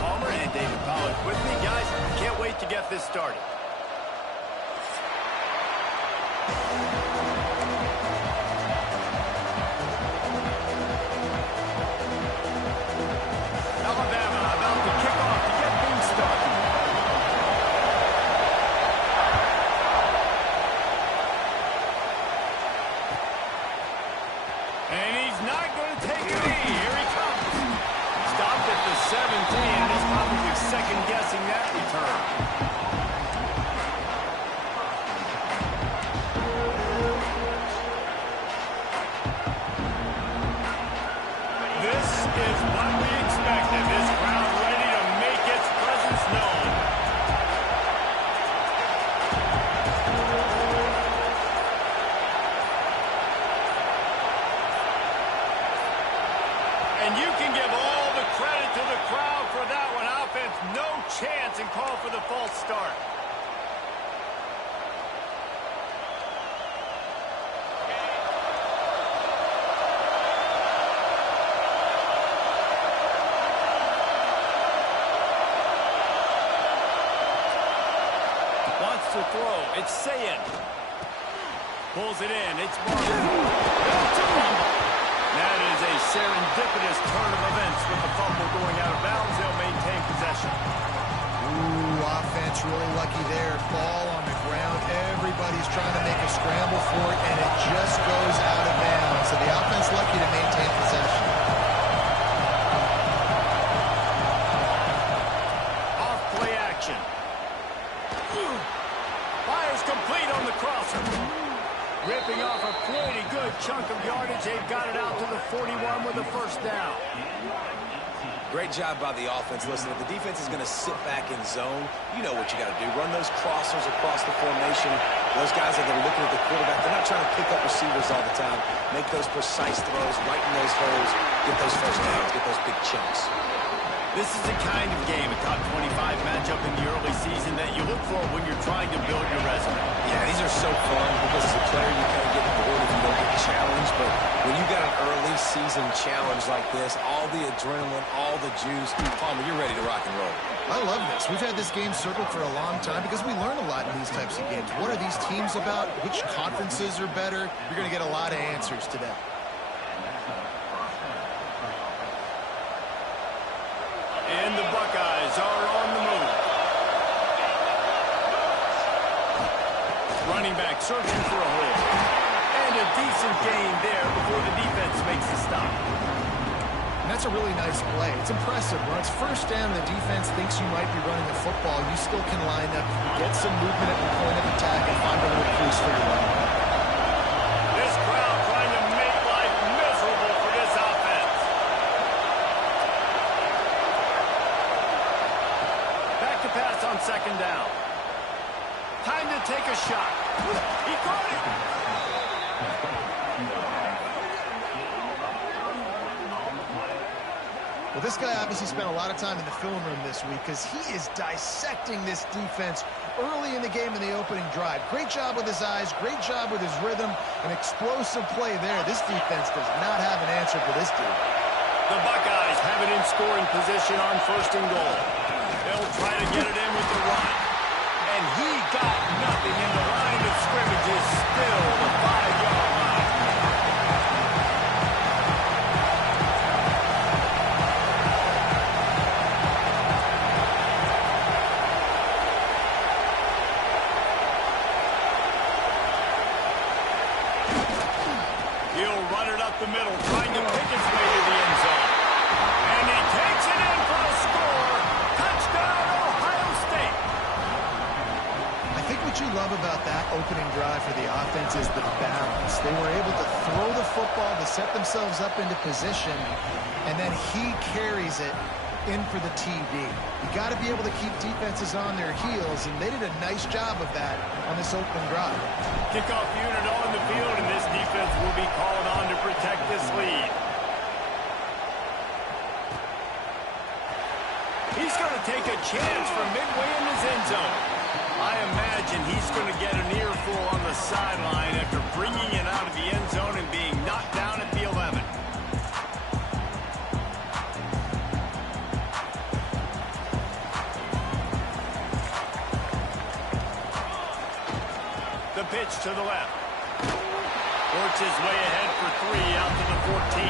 Palmer and David Pollack with me. Guys, can't wait to get this started. Alabama about to kick off to get things started. And he's not going to take a knee. Here he comes. Stopped at the 17, and is probably second-guessing that return. This is what we expected. This crowd ready to make its presence known. And you can give all the credit to the crowd for that one. Offense, no chance, and call for the false start. Wants to throw. It's Sayin. Pulls it in. It's Martin. That is a serendipitous turn of events with the fumble going out of bounds. They'll maintain possession. Ooh, offense really lucky there. Ball on the ground. Everybody's trying to make a scramble for it, and it just goes out of bounds. So the offense lucky to maintain possession. Off play action. Fires complete on the crosser. Ripping off a pretty good chunk of yardage. They've got it out to the 41 with a first down. Great job by the offense. Listen, if the defense is going to sit back in zone, you know what you got to do. Run those crossers across the formation. Those guys are going to look at the quarterback. They're not trying to pick up receivers all the time. Make those precise throws, right in those holes, get those first downs, get those big chunks. This is the kind of game, a top 25 matchup in the early season that you look for when you're trying to build your resume. Yeah, these are so fun because as a player you kind of get bored if you don't get challenged. But when you got an early season challenge like this, all the adrenaline, all the juice, Palmer, you're ready to rock and roll. I love this. We've had this game circled for a long time because we learn a lot in these types of games. What are these teams about? Which conferences are better? You're going to get a lot of answers today. And the Buckeyes are on the move. Running back searching for a hole. And a decent gain there before the defense makes a stop. And that's a really nice play. It's impressive. When it's first down, the defense thinks you might be running the football. You still can line up, get some movement at the point of attack, and find a little crease for your running back. This crowd trying to make life miserable for this offense. Back to pass on second down. Time to take a shot. He caught it. Well, this guy obviously spent a lot of time in the film room this week because he is dissecting this defense early in the game in the opening drive. Great job with his eyes, great job with his rhythm, an explosive play there. This defense does not have an answer for this dude. The Buckeyes have it in scoring position on first and goal. They'll try to get it in with the run. And he got nothing in the line of scrimmage is still the 5-yard line. He'll run it up the middle, trying to pick his way to the end zone. And he takes it in for a score. Touchdown, Ohio State. I think what you love about that opening drive for the offense is the balance. They were able to throw the football to set themselves up into position, and then he carries it in for the TD. You got to be able to keep defenses on their heels, and they did a nice job of that on this opening drive. Kickoff unit on the field, and this defense will be called on to protect this lead. He's going to take a chance from midway in his end zone. I imagine he's going to get an earful on the sideline after bringing it out of the end zone and being knocked down at the 11. pitch to the left. Works his way ahead for 3 out to the 14.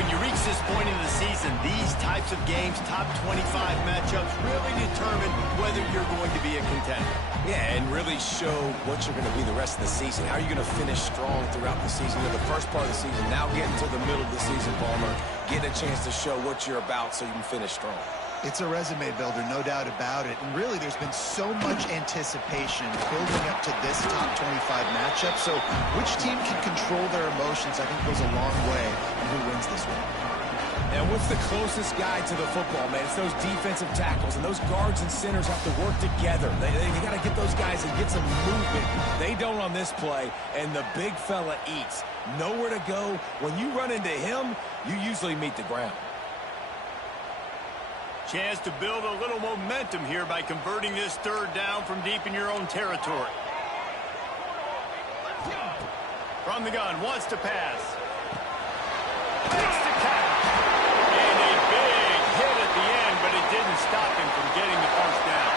When you reach this point in the season, these types of games, top 25 matchups, really determine whether you're going to be a contender. Yeah, and really show what you're going to be the rest of the season. How are you going to finish strong throughout the season? You know, the first part of the season, now getting to the middle of the season, Ballmer, getting a chance to show what you're about so you can finish strong. It's a resume builder, no doubt about it. And really, there's been so much anticipation building up to this top 25 matchup. So which team can control their emotions, I think, goes a long way in who wins this one. And what's the closest guy to the football, man? It's those defensive tackles, and those guards and centers have to work together. They got to get those guys and get some movement. They don't on this play, and the big fella eats. Nowhere to go. When you run into him, you usually meet the ground. Chance to build a little momentum here by converting this third down from deep in your own territory. From the gun, wants to pass. Makes the catch. And a big hit at the end, but it didn't stop him from getting the first down.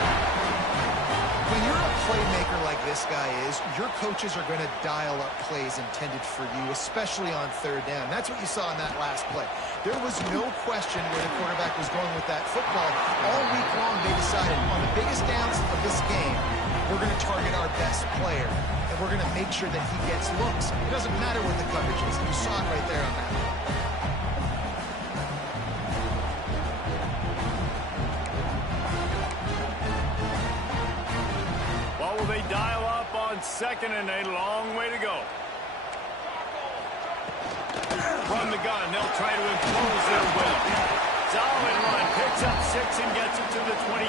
When you're a playmaker like this guy is, your coaches are going to dial up plays intended for you, especially on third down. That's what you saw in that last play. There was no question where the quarterback was going with that football. All week long, they decided on the biggest downs of this game, we're going to target our best player, and we're going to make sure that he gets looks. It doesn't matter what the coverage is. You saw it right there on that. What will they dial up on second and a long way to go? From the gun, they'll try to impose their will. Solid run, picks up 6 and gets it to the 28.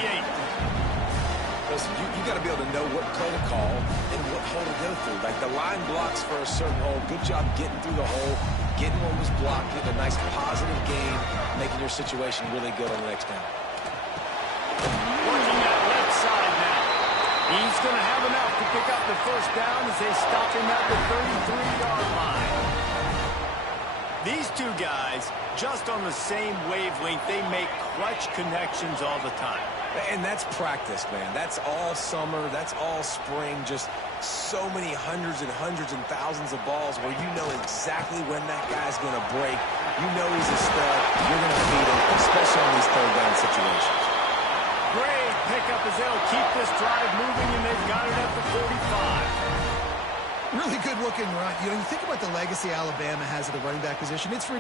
Listen, you got to be able to know what play to call and what hole to go through. Like the line blocks for a certain hole. Good job getting through the hole, getting what was blocked, getting a nice positive gain, making your situation really good on the next down. Working that left side now. He's going to have enough to pick up the first down as they stop him at the 33-yard line. These two guys, just on the same wavelength, they make clutch connections all the time. And that's practice, man. That's all summer. That's all spring. Just so many hundreds and thousands of balls where you know exactly when that guy's going to break. You know he's a stud. You're going to feed him, especially on these third down situations. Great pickup as they'll keep this drive moving, and they've got it at the 45. Really good looking run. You know, you think about the legacy Alabama has at the running back position. It's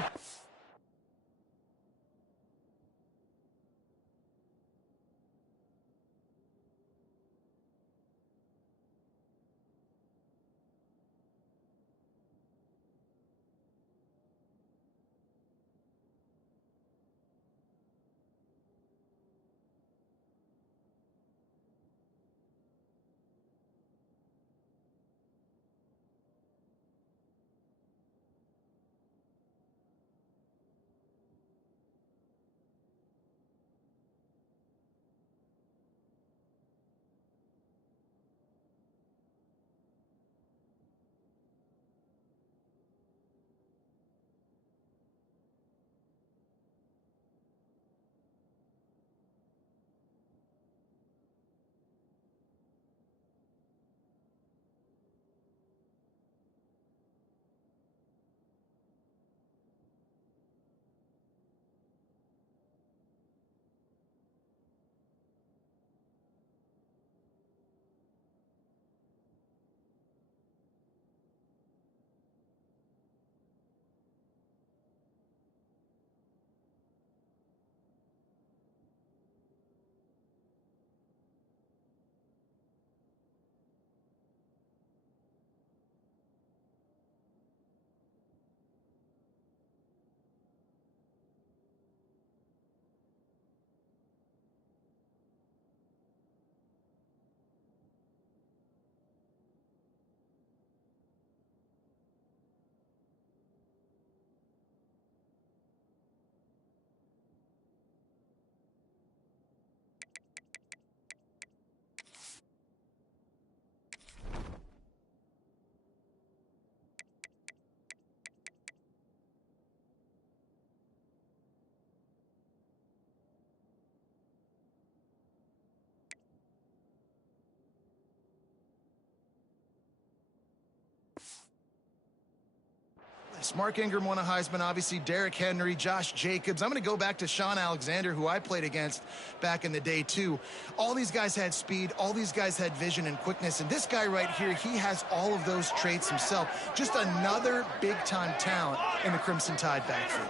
yards. Mark Ingram won a Heisman, obviously Derrick Henry, Josh Jacobs. I'm going to go back to Sean Alexander, who I played against back in the day too. All these guys had speed, all these guys had vision and quickness, and this guy right here, he has all of those traits himself. Just another big-time talent in the Crimson Tide backfield.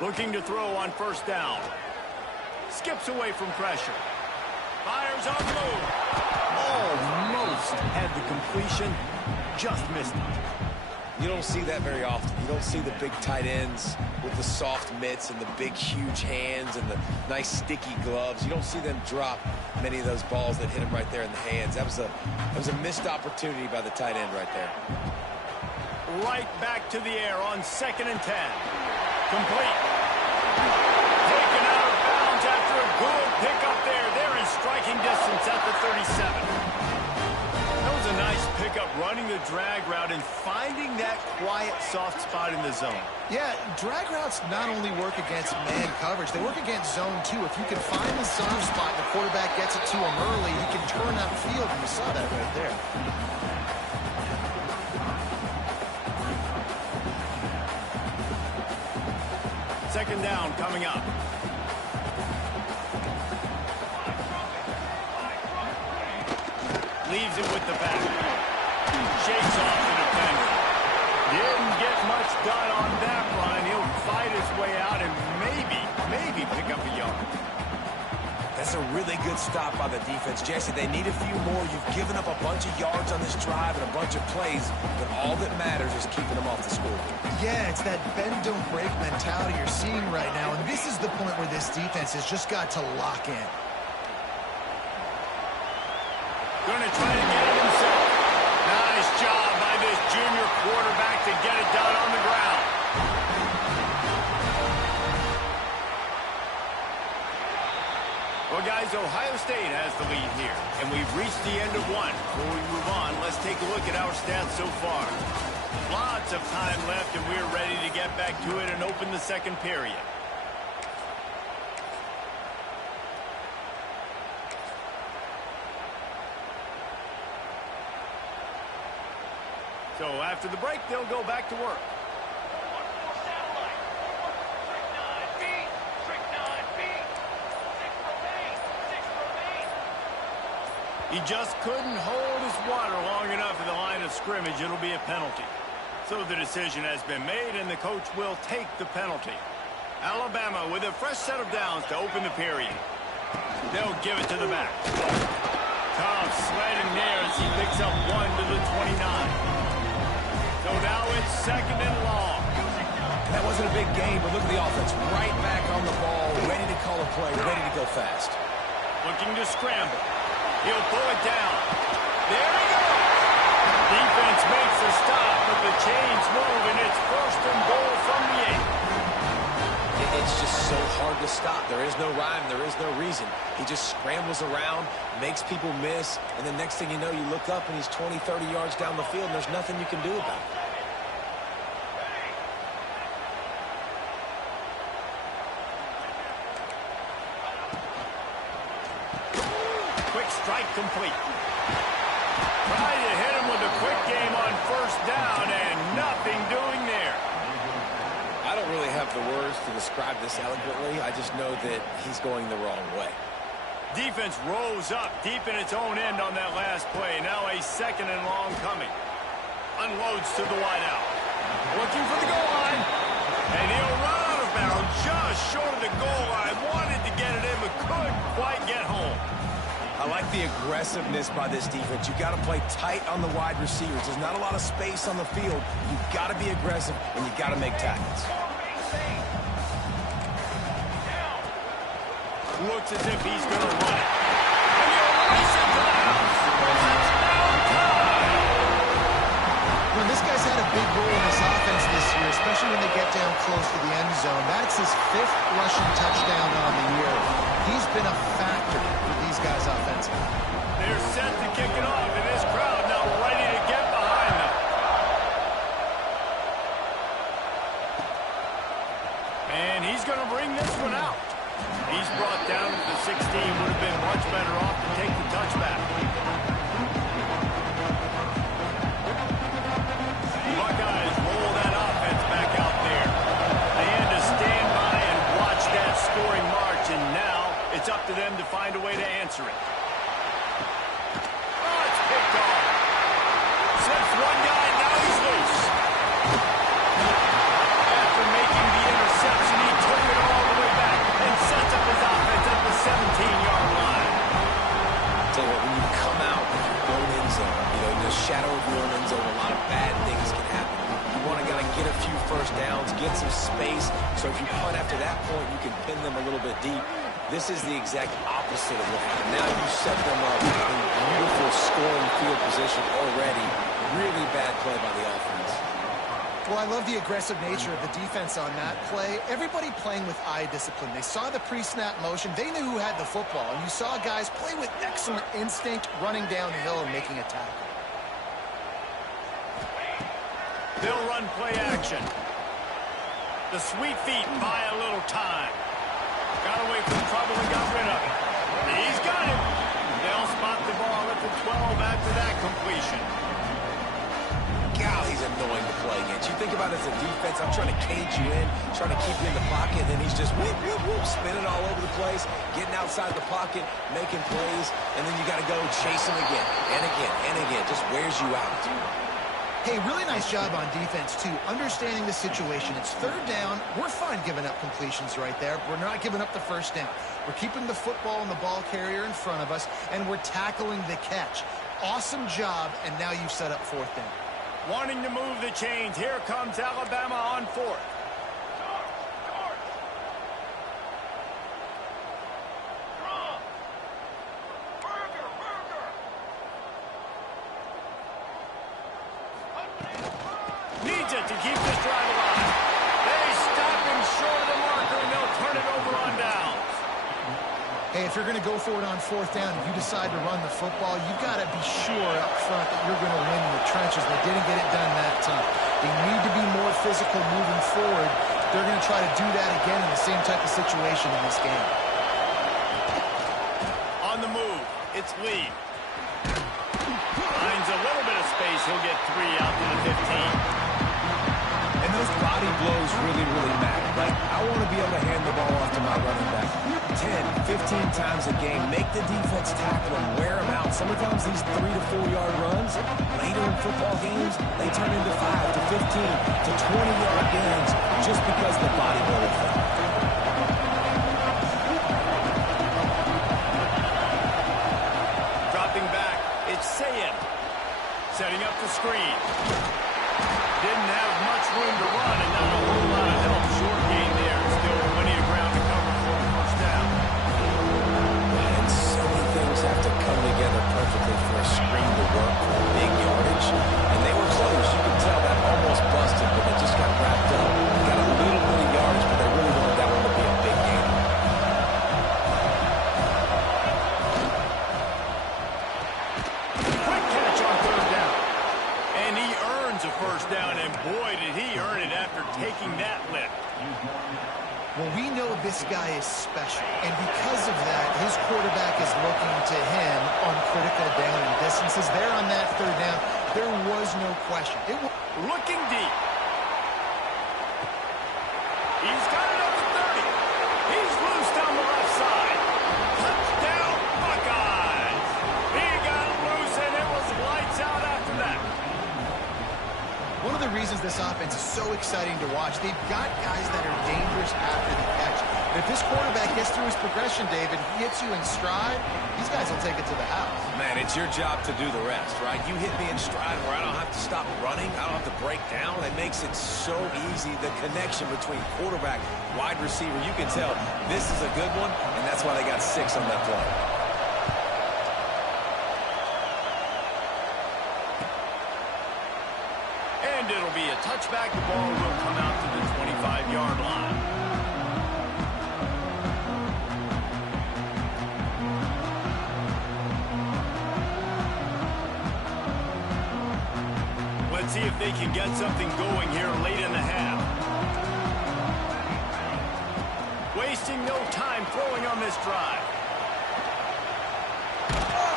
Looking to throw on first down. Skips away from pressure. Fires on the move. Almost had the completion. Just missed it. You don't see that very often. You don't see the big tight ends with the soft mitts and the big, huge hands and the nice, sticky gloves. You don't see them drop many of those balls that hit him right there in the hands. That was a missed opportunity by the tight end right there. Right back to the air on 2nd and 10. Complete. Taken out of bounds after a good pickup there. They're in striking distance at the 37. That was a nice pickup, running the drag route and finding that quiet, soft spot in the zone. Yeah, drag routes not only work against man coverage, they work against zone too. If you can find the soft spot and the quarterback gets it to him early, he can turn that field, and you saw that right there. Second down coming up. Leaves it with the back. Shakes off the defender. Didn't get much done on that run. He'll fight his way out and maybe pick up a yard. That's a really good stop by the defense. Jesse, they need a few more. You've given up a bunch of yards on this drive and a bunch of plays, but all that matters is keeping them off the score. Yeah, it's that bend, don't break mentality you're seeing right now, and this is the point where this defense has just got to lock in. Going to try to get it himself. Nice job by this junior quarterback to get it done on the ground. Well, guys, Ohio State has the lead here, and we've reached the end of one. Before we move on, let's take a look at our stats so far. Lots of time left, and we're ready to get back to it and open the second period. So after the break, they'll go back to work. He just couldn't hold his water long enough in the line of scrimmage. It'll be a penalty. So the decision has been made, and the coach will take the penalty. Alabama with a fresh set of downs to open the period. They'll give it to the back. Tom sliding there as he picks up 1 to the 29. So now it's 2nd and long. That wasn't a big game, but look at the offense. Right back on the ball, ready to call a play, ready to go fast. Looking to scramble. He'll pull it down. There he goes. Defense makes a stop, but the chains move, and it's 1st and goal from the 8. It's just so hard to stop. There is no rhyme. There is no reason. He just scrambles around, makes people miss, and the next thing you know, you look up, and he's 20, 30 yards down the field, and there's nothing you can do about it. Strike complete. Trying to hit him with a quick game on 1st down, and nothing doing there. I don't really have the words to describe this eloquently. I just know that he's going the wrong way. Defense rose up deep in its own end on that last play. Now a 2nd and long coming. Unloads to the wideout. Looking for the goal line. And he'll run out of bounds just short of the goal line. Wanted to get it in, but couldn't quite get home. I like the aggressiveness by this defense. You've got to play tight on the wide receivers. There's not a lot of space on the field. You've got to be aggressive, and you've got to make tackles. Looks as if he's going to run it. And he'll race it to the house. Touchdown time! When this guy's had a big role in this offense this year, especially when they get down close to the end zone. That's his 5th rushing touchdown on the year. He's been a factor for these guys offensively. They're set to kick it off, and this crowd now ready to get behind them. And he's going to bring this one out. He's brought down to the 16. Would have been much better off to take the touchback. Buckeyes roll that now it's up to them to find a way to answer it. Oh, it's picked off. Sets one guy, now he's loose. After making the interception, he took it all the way back and sets up his offense at the 17-yard line. Tell you what, when you come out of your own end zone, in the shadow of your own end zone, a lot of bad things can happen. You want to get a few first downs, get some space, so if you punt after that point, you can pin them a little bit deep. This is the exact opposite of what happened. Now you set them up in beautiful scoring field position already. Really bad play by the offense. Well, I love the aggressive nature of the defense on that play. Everybody playing with eye discipline. They saw the pre-snap motion. They knew who had the football. And you saw guys play with excellent instinct, running downhill and making a tackle. They'll run play action. The sweet feet buy a little time. Got away from trouble and got rid of it. He's got him. They'll spot the ball at the 12 after that completion. God, he's annoying to play against. You think about it as a defense, I'm trying to cage you in, trying to keep you in the pocket, and then he's just whoop, whoop, whoop, spinning all over the place, getting outside the pocket, making plays, and then you got to go chase him again, and again, and again. Just wears you out. Hey, really nice job on defense, too, understanding the situation. It's third down. We're fine giving up completions right there. We're not giving up the first down. We're keeping the football and the ball carrier in front of us, and we're tackling the catch. Awesome job, and now you've set up fourth down. Wanting to move the chains. Here comes Alabama on fourth. Needs it to keep this drive alive. They stop him short of the marker, and they'll turn it over on downs. Hey, if you're going to go for it on fourth down, if you decide to run the football, you've got to be sure up front that you're going to win in the trenches. They didn't get it done that time. They need to be more physical moving forward. They're going to try to do that again in the same type of situation in this game. On the move, it's Lee. Finds a little bit of space. He'll get 3 out to the 15. And those body blows really, really matter, right? I want to be able to hand the ball off to my running back 10, 15 times a game. Make the defense tackle them, wear them out. Sometimes these 3 to 4 yard runs, later in football games, they turn into 5 to 15 to 20-yard gains just because the body blow effect. Dropping back, it's Sayed. Setting up the screen. Didn't have much room to run and not a whole lot of help. Short gain there. Still plenty of ground to cover for a first down. And so many things have to come together perfectly for a screen to work for big yardage. And they were close. You can tell that almost busted, but they just got wrapped up. They got a little bit of yardage, but they really wanted that one to be a big game. Quick catch on third down. And he earns a first down, and boy, did he earn it after taking that lift. Well, we know this guy is special, and because of that, his quarterback is looking to him on critical down and distances. There on that third down, there was no question. Looking deep. He's got it up to 30. He's loose down the left side. Touchdown, Buckeyes. He got loose, and it was lights out after that. One of the reasons this offense is so exciting to watch, they've got guys that are dangerous after the catch. If this quarterback gets through his progression, David, he hits you in stride, these guys will take it to the house. Man, it's your job to do the rest, right? You hit me in stride where I don't have to stop running. I don't have to break down. It makes it so easy. The connection between quarterback, wide receiver, you can tell this is a good one, and that's why they got 6 on that play. And it'll be a touchback. The ball will come out to the 25-yard line. Let's see if they can get something going here late in the half. Wasting no time throwing on this drive.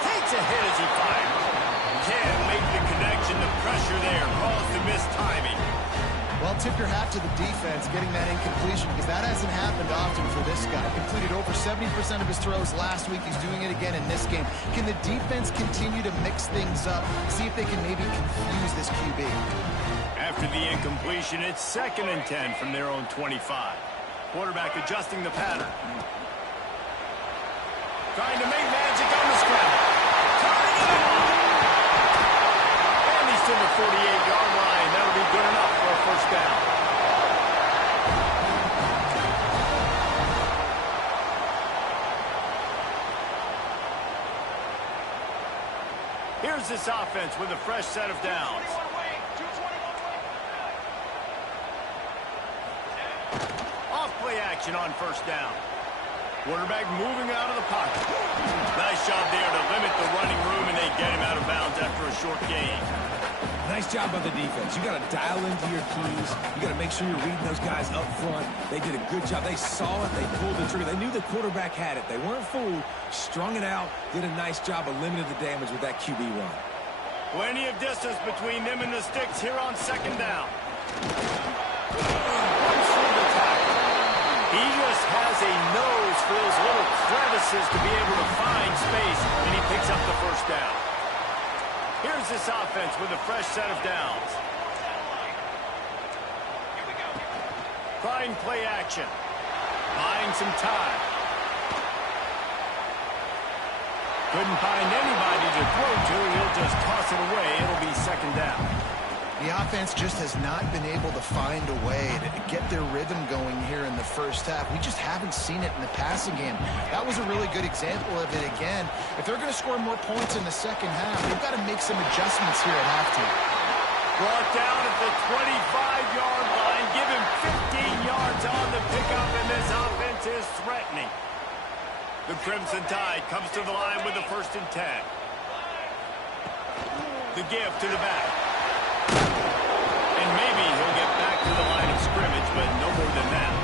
Takes a hit as he fires. Can't make the connection. The pressure there caused the missed timing. Well, tip your hat to the defense getting that incompletion because that hasn't happened often for this guy. Completed over 70% of his throws last week. He's doing it again in this game. Can the defense continue to mix things up, see if they can maybe confuse this QB? After the incompletion, it's 2nd and 10 from their own 25. Quarterback adjusting the pattern. Trying to make magic on the scramble. Turning it on. And he's to the 48-yard line. That'll be good enough for a first down. Here's this offense with a fresh set of downs. Off-play action on first down. Quarterback moving out of the pocket. Nice job there to limit the running room, and they get him out of bounds after a short gain. Nice job by the defense. You got to dial into your keys. You got to make sure you're reading those guys up front. They did a good job. They saw it. They pulled the trigger. They knew the quarterback had it. They weren't fooled. Strung it out. Did a nice job of limiting the damage with that QB run. Plenty of distance between them and the sticks here on 2nd down. He just has a nose for those little crevices to be able to find space, and he picks up the first down. Here's this offense with a fresh set of downs. Trying play action. Buying some time. Couldn't find anybody to throw to. He'll just toss it away. It'll be 2nd down. The offense just has not been able to find a way to get their rhythm going here in the first half. We just haven't seen it in the passing game. That was a really good example of it again. If they're going to score more points in the second half, they've got to make some adjustments here at halftime. Brought down at the 25-yard line. Give him 15 yards on the pickup, and this offense is threatening. The Crimson Tide comes to the line with the 1st and 10. The give to the back. And maybe he'll get back to the line of scrimmage, but no more than that.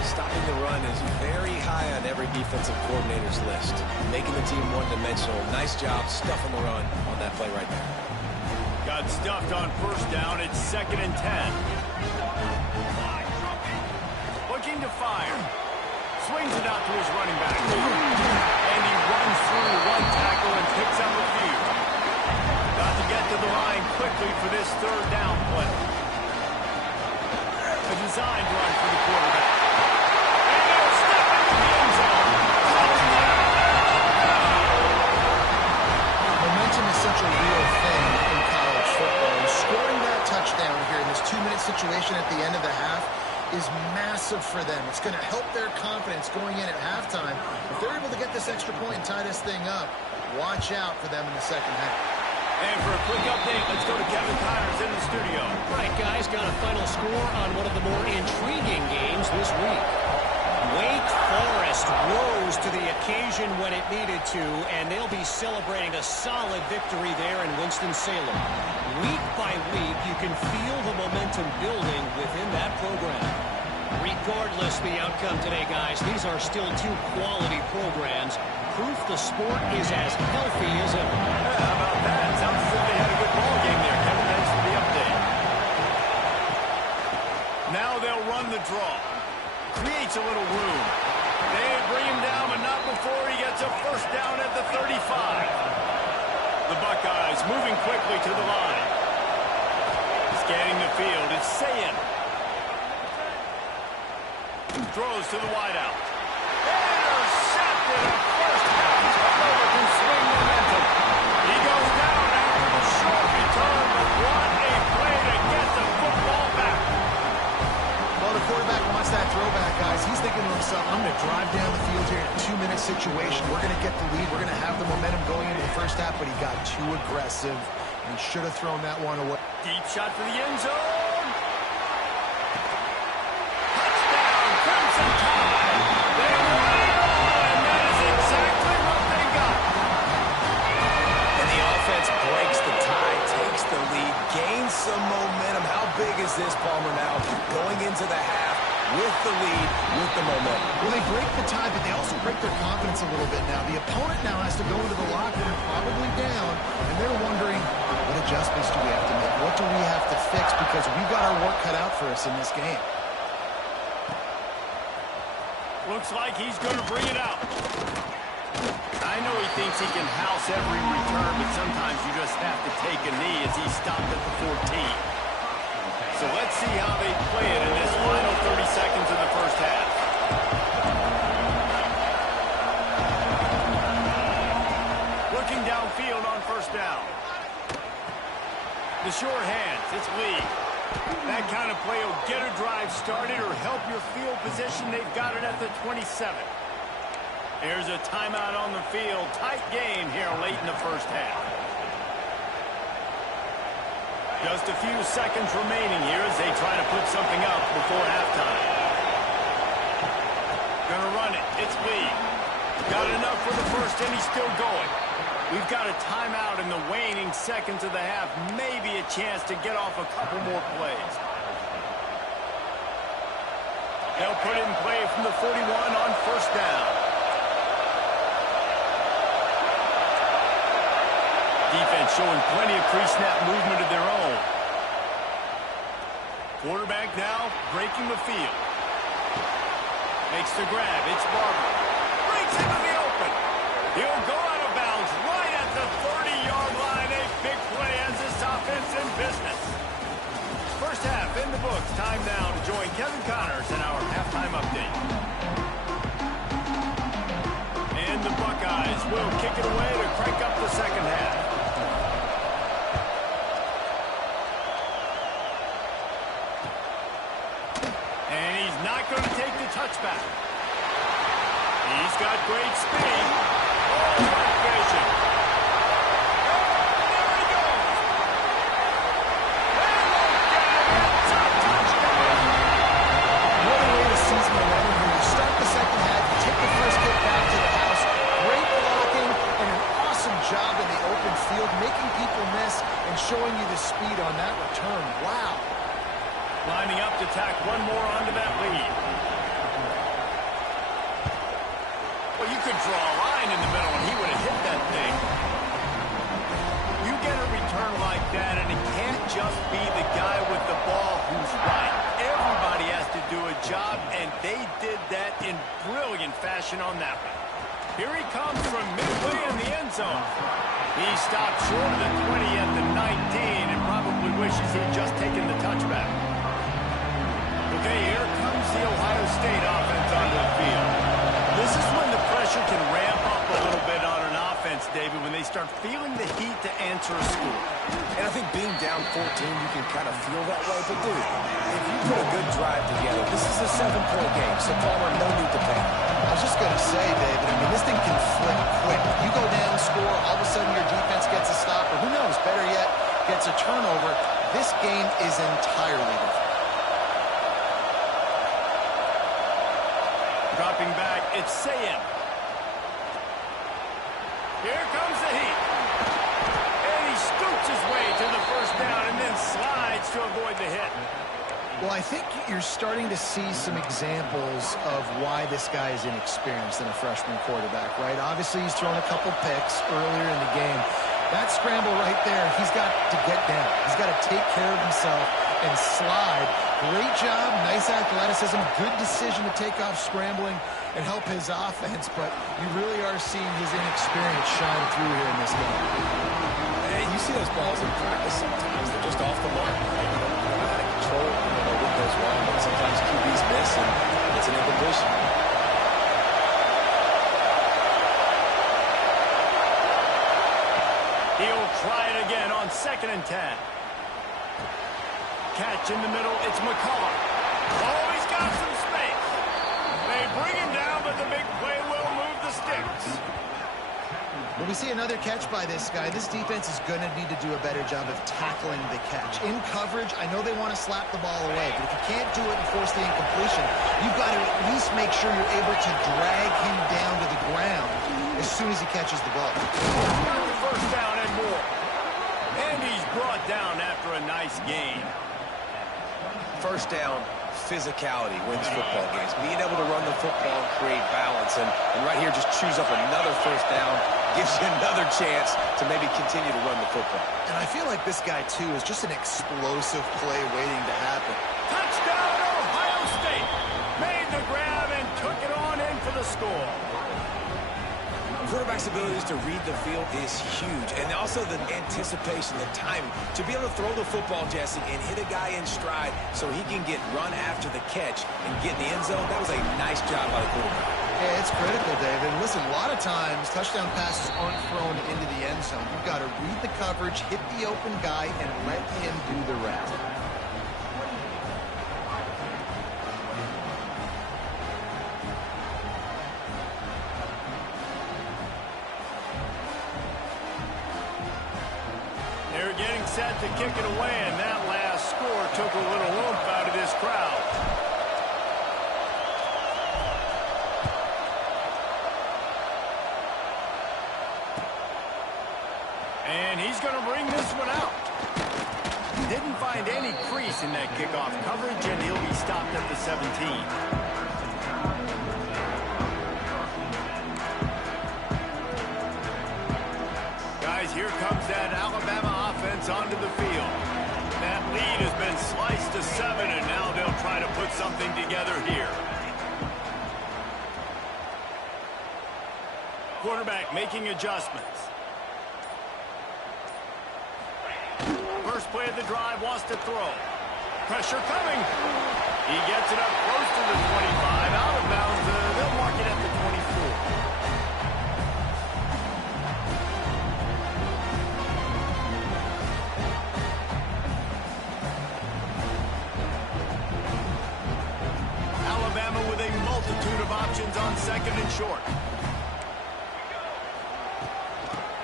Stopping the run is very high on every defensive coordinator's list. Making the team one-dimensional. Nice job stuffing the run on that play right there. Got stuffed on first down. It's 2nd and 10. Looking to fire. Swings it out to his running back. And he runs through one tackle and picks up a few. Got to get to the line quickly for this 3rd down play. A designed run for the quarterback. And he'll step into the end zone. Momentum is such a real thing in college football. And scoring that touchdown here in this 2-minute situation at the end of the half is massive for them. It's going to help their confidence going in at halftime. If they're able to get this extra point and tie this thing up, watch out for them in the second half. And for a quick update, let's go to Kevin Connors in the studio. Right, guys, got a final score on one of the more intriguing games this week. Wake Forest rose to the occasion when it needed to, and they'll be celebrating a solid victory there in Winston-Salem. Week by week, you can feel the momentum building within that program. Regardless the outcome today, guys, these are still 2 quality programs. Proof the sport is as healthy as ever. Yeah, how about that? Sounds as if they had a good ball game there. Kevin, thanks for the update. Now they'll run the draw. Creates a little room. They bring him down, but not before he gets a first down at the 35. The Buckeyes moving quickly to the line. Scanning the field. It's Sayin. Throws to the wideout. Intercepted a first down. Turnover can swing momentum. He goes down after the short return, but what a play to get the football back. Well, the quarterback wants that throwback, guys. He's thinking to himself, I'm going to drive down the field here in a 2-minute situation. We're going to get the lead. We're going to have the momentum going into the first half, but he got too aggressive, and he should have thrown that one away. Deep shot for the end zone. Touchdown, Crimson Tide. They run it on, and that is exactly what they got. And the offense breaks the tie, takes the lead, gains some momentum. How big is this, Palmer, now? Going into the half with the lead, with the momentum. Well, they break the tie, but they also break their confidence a little bit now. The opponent now has to go into the locker room probably down, and they're wondering, What adjustments do we have to make? What do we have to fix? Because we've got our work cut out for us in this game. Looks like he's going to bring it out. I know he thinks he can house every return, but sometimes you just have to take a knee as he stopped at the 14. So let's see how they play it in this final 30 seconds of the first half. Looking downfield on first down. The short hands, it's Lee. That kind of play will get a drive started or help your field position. They've got it at the 27. Here's a timeout on the field. Tight game here late in the first half. Just a few seconds remaining here as they try to put something up before halftime. Gonna run it. It's Lee. Got enough for the first, and he's still going. We've got a timeout in the waning seconds of the half. Maybe a chance to get off a couple more plays. They'll put it in play from the 41 on first down. Defense showing plenty of pre-snap movement of their own. Quarterback now breaking the field. Makes the grab. It's Barber. Breaks into the open. He'll go out of bounds right at the 30-yard line. A big play as this offense in business. First half in the books. Time now to join Kevin Connors in our halftime update. And the Buckeyes will kick it away to crank up the second half. And he's not going to take the touchback. He's got great speed. Oh, great vision. There he goes. And look at it. It's a touchdown. What a way to seize momentum here. You start the second half, you take the first kick back to the house. Great blocking and an awesome job in the open field, making people miss and showing you the speed on that return. Wow. Lining up to tack one more onto that lead. Well, you could draw a line in the middle and he would have hit that thing. You get a return like that and it can't just be the guy with the ball who's right. Everybody has to do a job, and they did that in brilliant fashion on that one. Here he comes from midway in the end zone. He stopped short of the 20 at the 19 and probably wishes he'd just taken the touchback. Okay, here comes the Ohio State offense onto the field. This is when the pressure can ramp up a little bit on an offense, David, when they start feeling the heat to answer a score. And I think being down 14, you can kind of feel that way. But, dude, if you put a good drive together, this is a 7-point game, so Palmer, no need to panic. I was just going to say, David, I mean, this thing can flip quick. You go down, score, all of a sudden your defense gets a stop, or who knows, better yet, gets a turnover. This game is entirely different. Dropping back, it's Sayin. Here comes the heat. And he scoots his way to the first down and then slides to avoid the hit. Well, I think you're starting to see some examples of why this guy is inexperienced in a freshman quarterback, right? Obviously, he's thrown a couple picks earlier in the game. That scramble right there, he's got to get down. He's got to take care of himself and slide. Great job, nice athleticism, good decision to take off scrambling and help his offense, but you really are seeing his inexperience shine through here in this game. Hey, you see those balls in practice sometimes. They're just off the mark. Right? You don't know how to control it. You don't know what goes wrong, but sometimes QBs miss, and it's an incompletion. He'll try it again on 2nd and 10. Catch in the middle, it's McCullough. Oh, he's got some space. They bring him down, but the big play will move the sticks. When we see another catch by this guy, this defense is going to need to do a better job of tackling the catch. In coverage, I know they want to slap the ball away, but if you can't do it and force the incompletion, you've got to at least make sure you're able to drag him down to the ground as soon as he catches the ball. Got the first down and more. And he's brought down after a nice gain. First down, physicality wins football games. Being able to run the football and create balance. And right here, just choose up another first down. Gives you another chance to maybe continue to run the football. And I feel like this guy, too, is just an explosive play waiting to happen. Touchdown, Ohio State. Made the grab and took it on in for the score. Quarterback's abilities to read the field is huge. And also the anticipation, the timing. To be able to throw the football, Jesse, and hit a guy in stride so he can get run after the catch and get in the end zone, that was a nice job by the quarterback. Yeah, it's critical, David. And listen, a lot of times, touchdown passes aren't thrown into the end zone. You've got to read the coverage, hit the open guy, and let him do the rest. They're getting set to kick it away, and that last score took a little oomph out of this crowd. And he's going to bring this one out. Didn't find any crease in that kickoff coverage, and he'll be stopped at the 17. Guys, here comes that Alabama offense onto the field. That lead has been sliced to 7, and now they'll try to put something together here. Quarterback making adjustments. First play of the drive, wants to throw. Pressure coming. He gets it up close to the 25. Out of bounds. They'll mark it at the 24. Alabama with a multitude of options on second and short.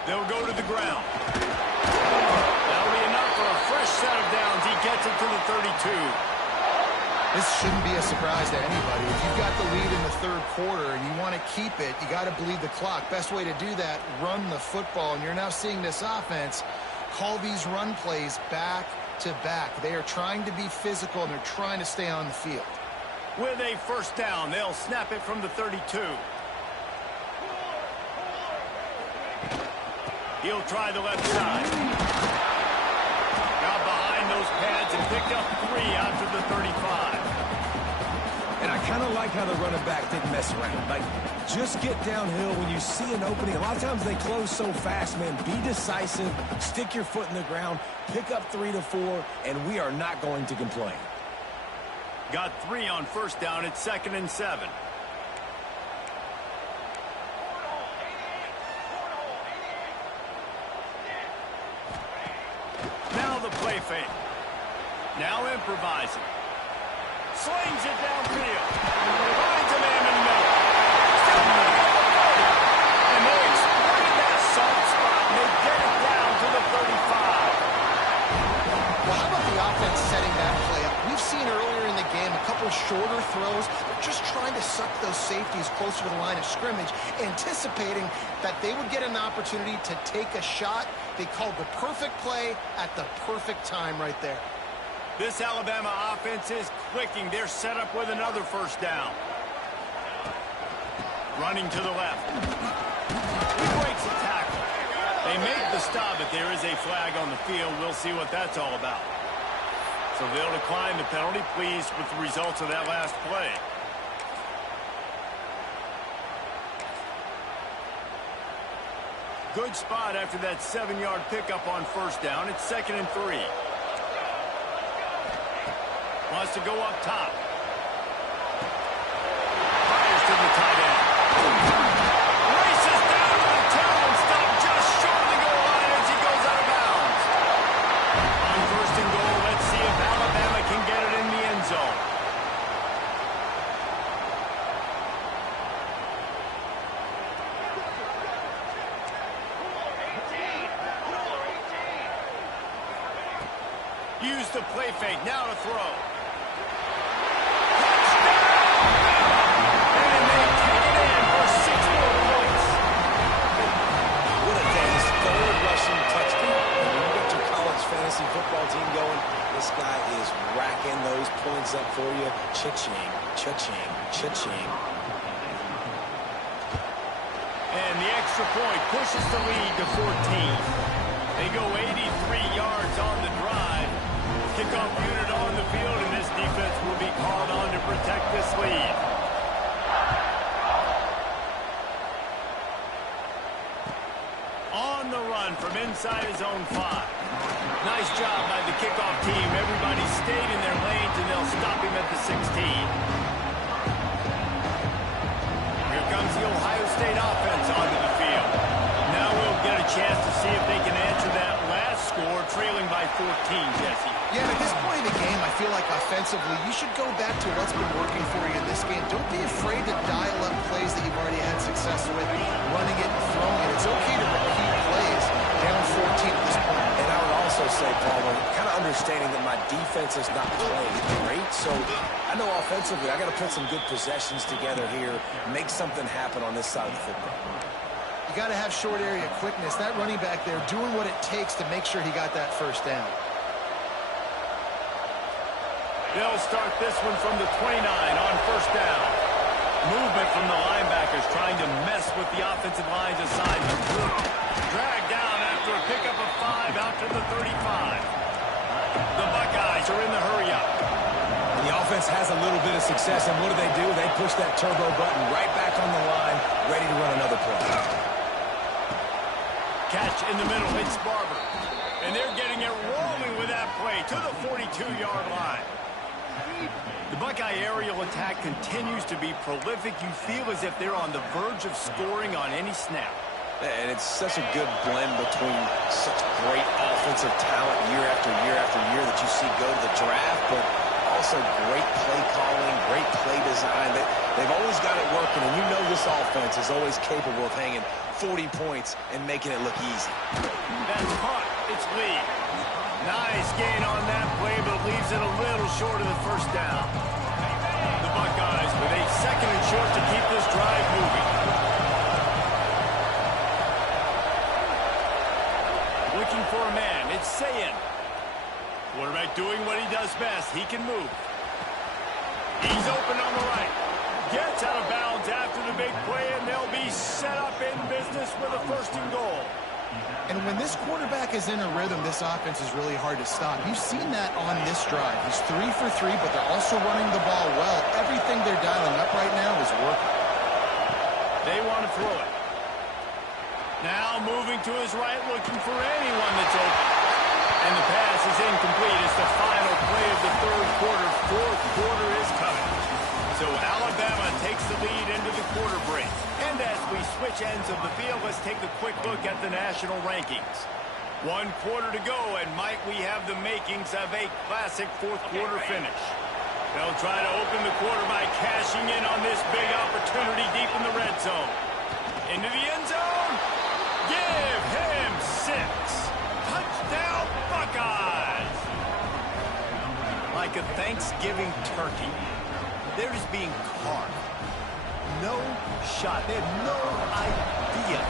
They'll go to the ground. That'll be enough for a fresh set of downs. He gets it to the 32. This shouldn't be a surprise to anybody. If you've got the lead in the third quarter and you want to keep it, you got to bleed the clock. Best way to do that, run the football. And you're now seeing this offense call these run plays back to back. They are trying to be physical, and they're trying to stay on the field. With a first down, they'll snap it from the 32. He'll try the left side. Got behind those pads and picked up 3 out to the 35. And I kind of like how the running back didn't mess around. Like, just get downhill when you see an opening. A lot of times they close so fast, man. Be decisive, stick your foot in the ground, pick up 3 to 4, and we are not going to complain. Got 3 on first down. It's 2nd and 7. Now the play fake. Now improvising. Slings it downfield. Finds a man in the middle. And they exploited that soft spot, and they get it down to the 35. Well, how about the offense setting that play up? We've seen earlier in the game a couple shorter throws. They're just trying to suck those safeties closer to the line of scrimmage, anticipating that they would get an opportunity to take a shot. They called the perfect play at the perfect time right there. This Alabama offense is clicking. They're set up with another first down. Running to the left. He breaks a tackle. They make the stop, but there is a flag on the field. We'll see what that's all about. So they'll decline the penalty. Pleased with the results of that last play. Good spot after that 7-yard pickup on first down. It's 2nd and 3. Wants to go up top. Fires to the tight end. Races down to the 2 and stopped just short of the goal line as he goes out of bounds. On first and goal, let's see if Alabama can get it in the end zone. Use the play fake, now to throw. And they take it in for 6 more points. What a day. His 3rd rushing touchdown. And when you get your college fantasy football team going, this guy is racking those points up for you. Cha-ching. And the extra point pushes the lead to 14. They go 83 yards on the drive. Kickoff unit on the field, and this defense will be called on to protect this lead. On the run from inside his own 5. Nice job by the kickoff team. Everybody stayed in their lanes, and they'll stop him at the 16. Here comes the Ohio State offense onto the field. Now we'll get a chance to see if they can answer that last score, trailing by 14, Jesse. Yeah, at this point in the game, I feel like offensively, you should go back to what's been working for you in this game. Don't be afraid to dial up plays that you've already had success with, running it and throwing it. It's okay to repeat plays down 14 at this point. And I would also say, Palmer, kind of understanding that my defense is not playing great, so I know offensively I got to put some good possessions together here, make something happen on this side of the football. You got to have short area quickness. That running back there doing what it takes to make sure he got that first down. They'll start this one from the 29 on first down. Movement from the linebackers trying to mess with the offensive line's assignment. Dragged down after a pickup of 5 out to the 35. The Buckeyes are in the hurry-up. And the offense has a little bit of success, and what do? They push that turbo button right back on the line, ready to run another play. Catch in the middle, it's Barber. And they're getting it rolling with that play to the 42-yard line. The Buckeye aerial attack continues to be prolific. You feel as if they're on the verge of scoring on any snap. And it's such a good blend between such great offensive talent year after year after year that you see go to the draft, but also great play calling, great play design. They've always got it working, and you know this offense is always capable of hanging 40 points and making it look easy. That's hot. It's Lee. Nice gain on that play, but leaves it a little short of the first down. The Buckeyes with a second and short to keep this drive moving. Looking for a man. It's Sayin. Quarterback doing what he does best. He can move. He's open on the right. Gets out of bounds after the big play, and they'll be set up in business with a first and goal. And when this quarterback is in a rhythm, this offense is really hard to stop. You've seen that on this drive. He's 3 for 3, but they're also running the ball well. Everything they're dialing up right now is working. They want to throw it. Now moving to his right, looking for anyone that's open. And the pass is incomplete. It's the final play of the third quarter. Fourth quarter is coming. So Alabama takes the lead into the quarter break. And as we switch ends of the field, let's take a quick look at the national rankings. 1 quarter to go, and might we have the makings of a classic fourth quarter finish. They'll try to open the quarter by cashing in on this big opportunity deep in the red zone. Into the end zone. Give him 6. Touchdown, Buckeyes! Like a Thanksgiving turkey, they're just being carved. No shot. They have no idea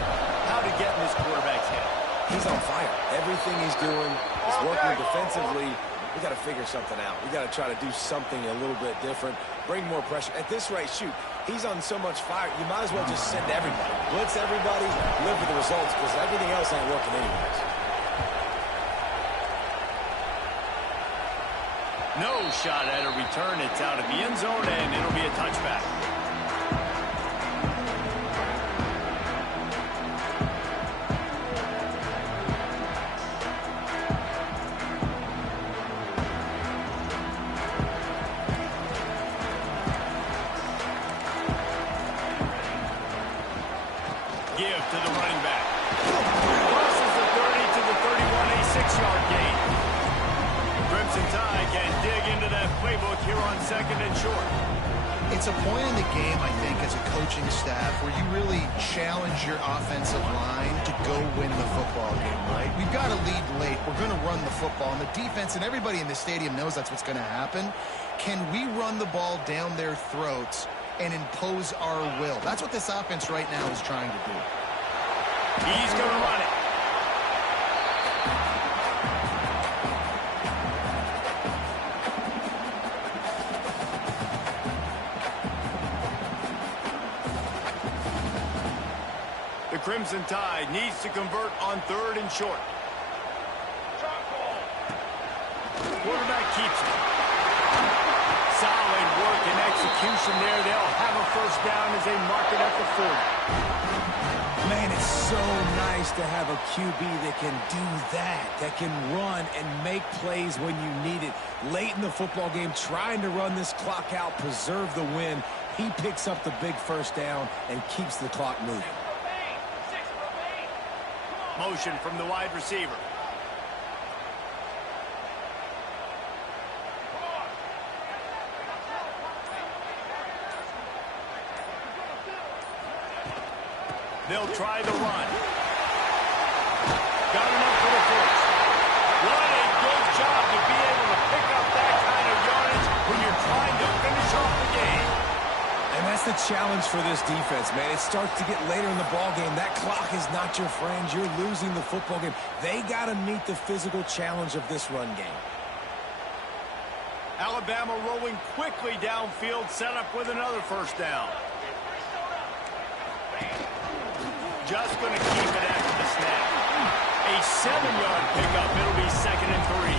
how to get in this quarterback's head. He's on fire. Everything he's doing is working defensively. We got to figure something out. We got to try to do something a little bit different. Bring more pressure. At this rate, shoot, he's on so much fire, you might as well just send everybody. Blitz everybody, live with the results, because everything else ain't working anyways. No shot at a return. It's out of the end zone, and it'll be a touchback. Give to the running back. Crosses the 30 to the 31, a 6-yard gain. Crimson Tide can dig into that playbook here on second and short. It's a point in the game, I think, as a coaching staff where you really challenge your offensive line to go win the football game, right? We've got to lead late. We're going to run the football. And the defense and everybody in the stadium knows that's what's going to happen. Can we run the ball down their throats and impose our will? That's what this offense right now is trying to do. He's going to run it. The Crimson Tide needs to convert on 3rd and short. Quarterback keeps it. Solid work and execution there. They'll have a first down as they mark it at the 40. Man, it's so nice to have a QB that can do that can run and make plays when you need it. Late in the football game, trying to run this clock out, preserve the win. He picks up the big first down and keeps the clock moving. Motion from the wide receiver. They'll try the run. Got enough for the first. What a good job to be able to pick up that kind of yardage when you're trying to finish off the game. And that's the challenge for this defense, man. It starts to get later in the ball game. That clock is not your friend. You're losing the football game. They got to meet the physical challenge of this run game. Alabama rolling quickly downfield, set up with another first down. Just going to keep it after the snap. A 7-yard pickup. It'll be 2nd and 3.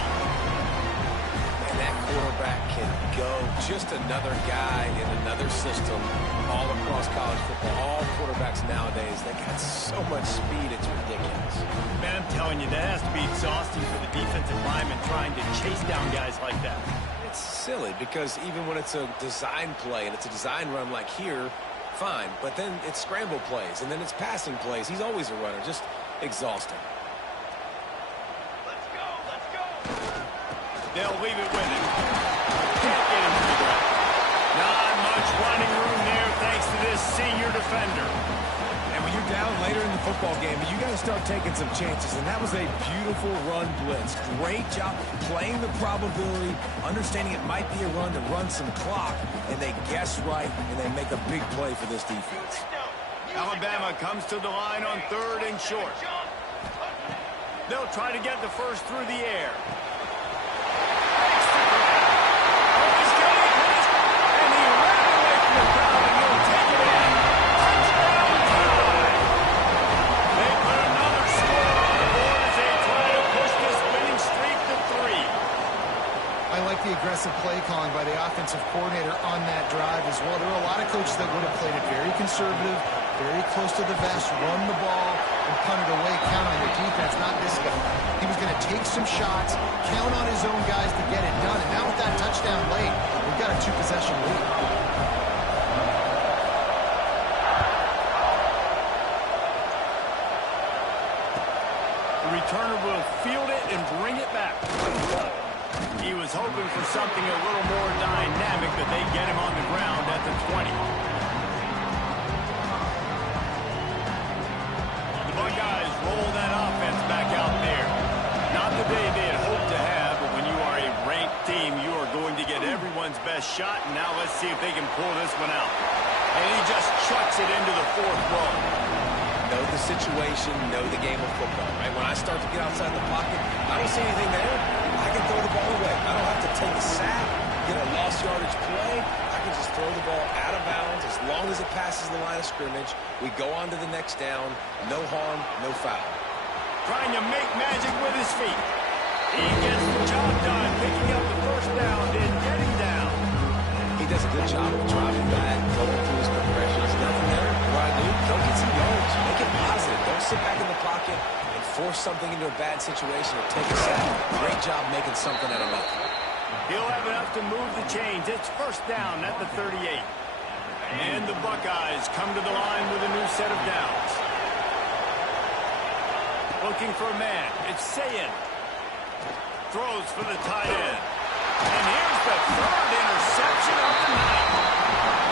And that quarterback can go. Just another guy in another system all across college football. All quarterbacks nowadays, they got so much speed, it's ridiculous. Man, I'm telling you, that has to be exhausting for the defensive lineman trying to chase down guys like that. It's silly because even when it's a design play and it's a design run like here, fine, but then it's scramble plays, and then it's passing plays. He's always a runner, just exhausting. Let's go, let's go. They'll leave it with him. Can't get him to the ground. Not much running room there thanks to this senior defender. And when you're down later in the football game, you got to start taking some chances, and that was a beautiful run blitz. Great job playing the probability, understanding it might be a run to run some clock, and they guess right, and they make a big play for this defense. Alabama comes to the line on 3rd and short. They'll try to get the first through the air. And he ran away from the crowd, and he'll take it in. Touchdown Tide! They put another score on the board as they try to push this winning streak to 3. I like the aggressive play calling by the offensive coordinator on that drive as well. There are a lot of coaches that would have played it very conservative, very close to the vest, run the ball, and punt it away, count on your defense, not this guy. He was going to take some shots, count on his own guys to get it done, and now with that touchdown late, we've got a 2-possession lead. The returner will field it and bring it back. He was hoping for something a little more dynamic, but they get him on the ground at the 20. The Buckeyes roll that offense back out there. Not the day they had hoped to have, but when you are a ranked team, you are going to get everyone's best shot. And now let's see if they can pull this one out. And he just chucks it into the 4th row. Know the situation, know the game of football, right? When I start to get outside the pocket, I don't see anything there. I can throw the ball away. I don't have to take a sack, get a lost yardage play. I can just throw the ball out of bounds as long as it passes the line of scrimmage. We go on to the next down. No harm, no foul. Trying to make magic with his feet. He gets the job done, picking up the first down and getting down. He does a good job of dropping back, going through his progressions. Nothing there. What I do, go get some yards. Make it positive. Don't sit back in the pocket and force something into a bad situation or take a sack. Great job making something out of nothing. He'll have enough to move the chains. It's first down at the 38. And the Buckeyes come to the line with a new set of downs. Looking for a man. It's Sayin. Throws for the tight end. And here's the 3rd interception of the night.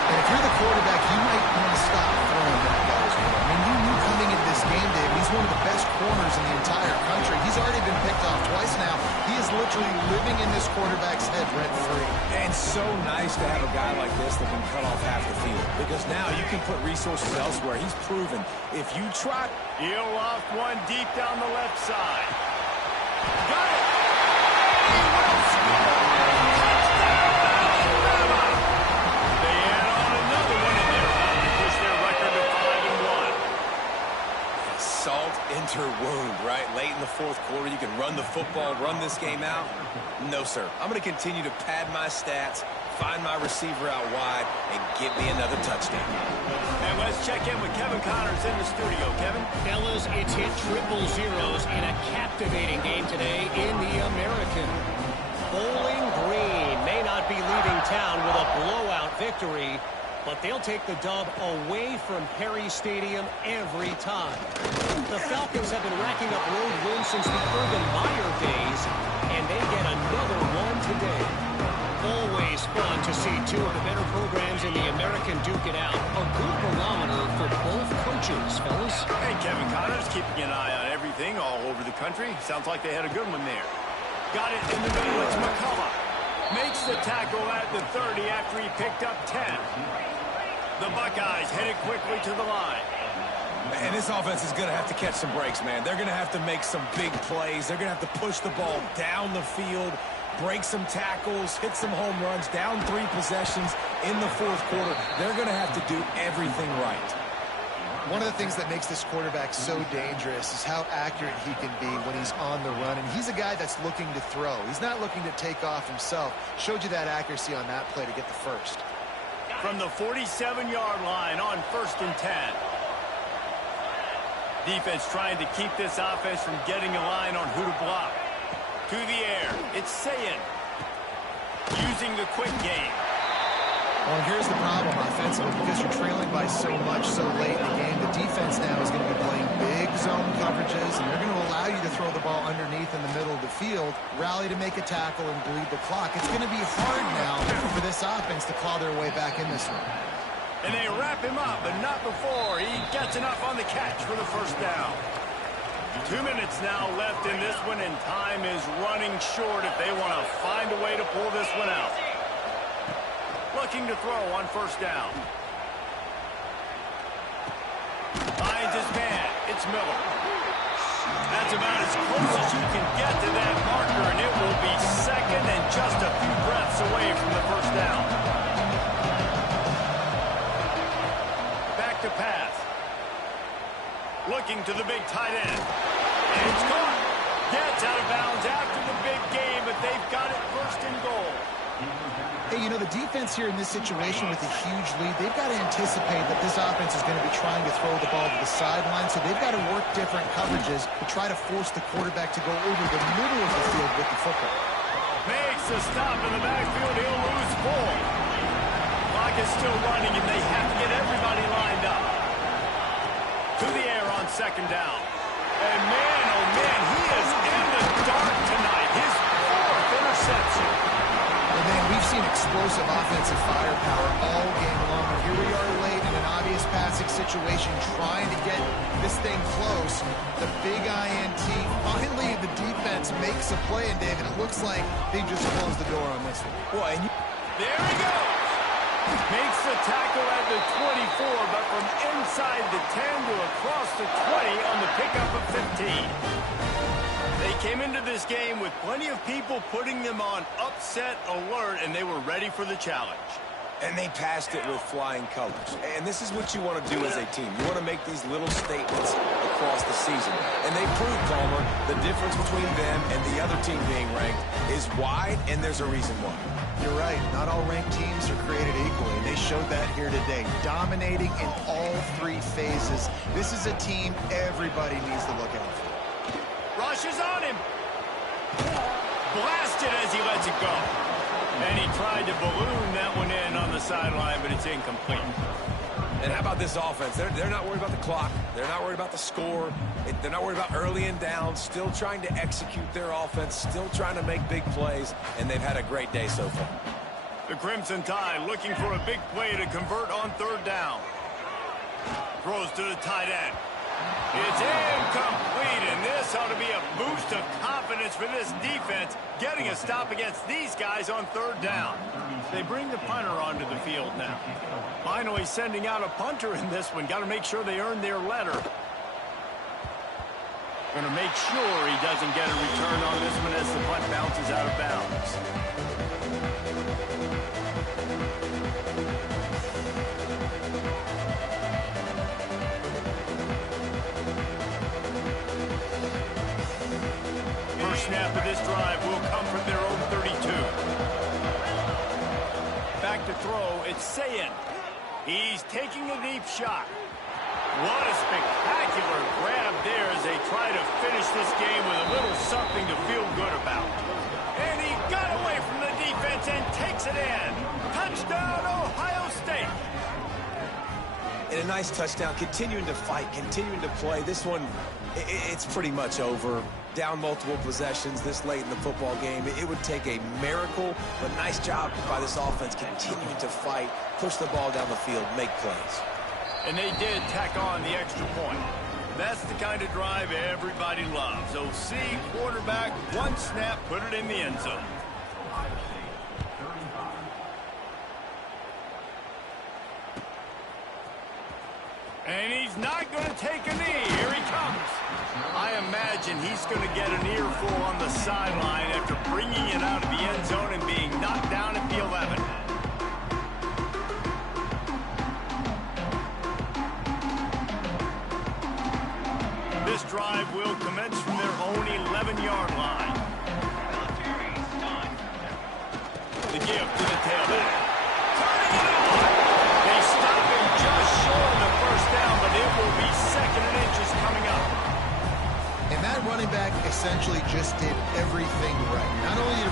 And if you're the quarterback, you might want to stop throwing that guy as well. I mean, you knew coming into this game, Dave, he's one of the best corners in the entire country. He's already been picked off twice now. He is literally living in this quarterback's head rent-free. And so nice to have a guy like this that can cut off half the field. Because now you can put resources elsewhere. He's proven if you try... He'll loft one deep down the left side. Got it! He will score! Touchdown, Alabama! They add on another one in there to push their record to 5-1. salt into her wound, right? Late in the fourth quarter, you can run the football, run this game out. No, sir. I'm going to continue to pad my stats, find my receiver out wide, and get me another touchdown. And let's check in with Kevin Connors in the studio. Kevin? Fellas, it's hit triple zeros in a captivating game today in the American. Bowling Green may not be leaving town with a blowout victory, but they'll take the dub away from Perry Stadium every time. The Falcons have been racking up road wins since the Urban Meyer days, and they get another one today. Always fun to see two of the better programs in the American duke it out. A good barometer for both coaches, fellas. Hey, Kevin Connors, keeping an eye on everything all over the country. Sounds like they had a good one there. Got it in the middle. It's McCullough. Makes the tackle at the 30 after he picked up 10. The Buckeyes headed quickly to the line. And this offense is going to have to catch some breaks, man. They're going to have to make some big plays. They're going to have to push the ball down the field, break some tackles, hit some home runs, down 3 possessions in the fourth quarter. They're going to have to do everything right. One of the things that makes this quarterback so dangerous is how accurate he can be when he's on the run. And he's a guy that's looking to throw. He's not looking to take off himself. Showed you that accuracy on that play to get the first. From the 47-yard line on 1st and 10. Defense trying to keep this offense from getting a line on who to block. To the air. It's Sayin. Using the quick game. Well, here's the problem offensively. Because you're trailing by so much so late in the game, the defense now is going to be playing big zone coverages, and they're going to allow you to throw the ball underneath in the middle of the field, rally to make a tackle, and bleed the clock. It's going to be hard now for this offense to claw their way back in this one. And they wrap him up, but not before he gets enough on the catch for the first down. 2 minutes now left in this one, and time is running short if they want to find a way to pull this one out. Looking to throw on 1st down. Finds his man. It's Miller. That's about as close as you can get to that marker, and it will be second and just a few breaths away from the first down. Back to pass. Looking to the big tight end. And it's caught. Gets out of bounds after the big game, but they've got it 1st and goal. Hey, you know, the defense here in this situation with a huge lead, they've got to anticipate that this offense is going to be trying to throw the ball to the sideline, so they've got to work different coverages to try to force the quarterback to go over the middle of the field with the football. Makes a stop in the backfield. He'll lose 4. Clock is still running, and they have to get everybody lined up. To the air on 2nd down. And man, oh man, he is in the dark tonight. His 4th interception. And then we've seen explosive offensive firepower all game long. And here we are late in an obvious passing situation trying to get this thing close. The big INT. Finally, the defense makes a play. And, David, it looks like they just closed the door on this one. Boy, there he goes. Makes the tackle at the 24, but from inside the 10 to across the 20 on the pickup of 15. They came into this game with plenty of people putting them on upset alert, and they were ready for the challenge. and they passed it with flying colors. And this is what you want to do as a team. You want to make these little statements across the season. And they proved, Palmer, the difference between them and the other team being ranked is wide, and there's a reason why. You're right. Not all ranked teams are created equally. They showed that here today, dominating in all three phases. This is a team everybody needs to look out for. Rush is on him. Blasted as he lets it go. And he tried to balloon that one in on the sideline, but it's incomplete. And how about this offense? They're not worried about the clock. They're not worried about the score. They're not worried about early and down. Still trying to execute their offense. Still trying to make big plays. And they've had a great day so far. The Crimson Tide looking for a big play to convert on third down. Throws to the tight end. It's incomplete, and this ought to be a boost of confidence for this defense, getting a stop against these guys on third down. They bring the punter onto the field now. Finally sending out a punter in this one. Got to make sure they earn their letter. Going to make sure he doesn't get a return on this one as the punt bounces out of bounds. first snap of this drive will come from their own 32. Back to throw, it's Sayin. He's taking a deep shot. What a spectacular grab there as they try to finish this game with a little something to feel good about. And he got away from the defense and takes it in. Touchdown, Ohio State. And a nice touchdown, continuing to fight, continuing to play. This one, it's pretty much over. Down multiple possessions this late in the football game. It would take a miracle, but nice job by this offense continuing to fight, push the ball down the field, make plays. And they did tack on the extra point. That's the kind of drive everybody loves. OC, quarterback, one snap, put it in the end zone. And he's not going to take a knee. Here he comes. I imagine he's going to get an earful on the sideline after bringing it out of the end zone and being knocked down at the 11. This drive will commence from their own 11-yard line. The give to the tailback. Turning it on. They stop him just short of the first down, but it will be 2nd and inches coming up. And that running back essentially just did everything right. Not only did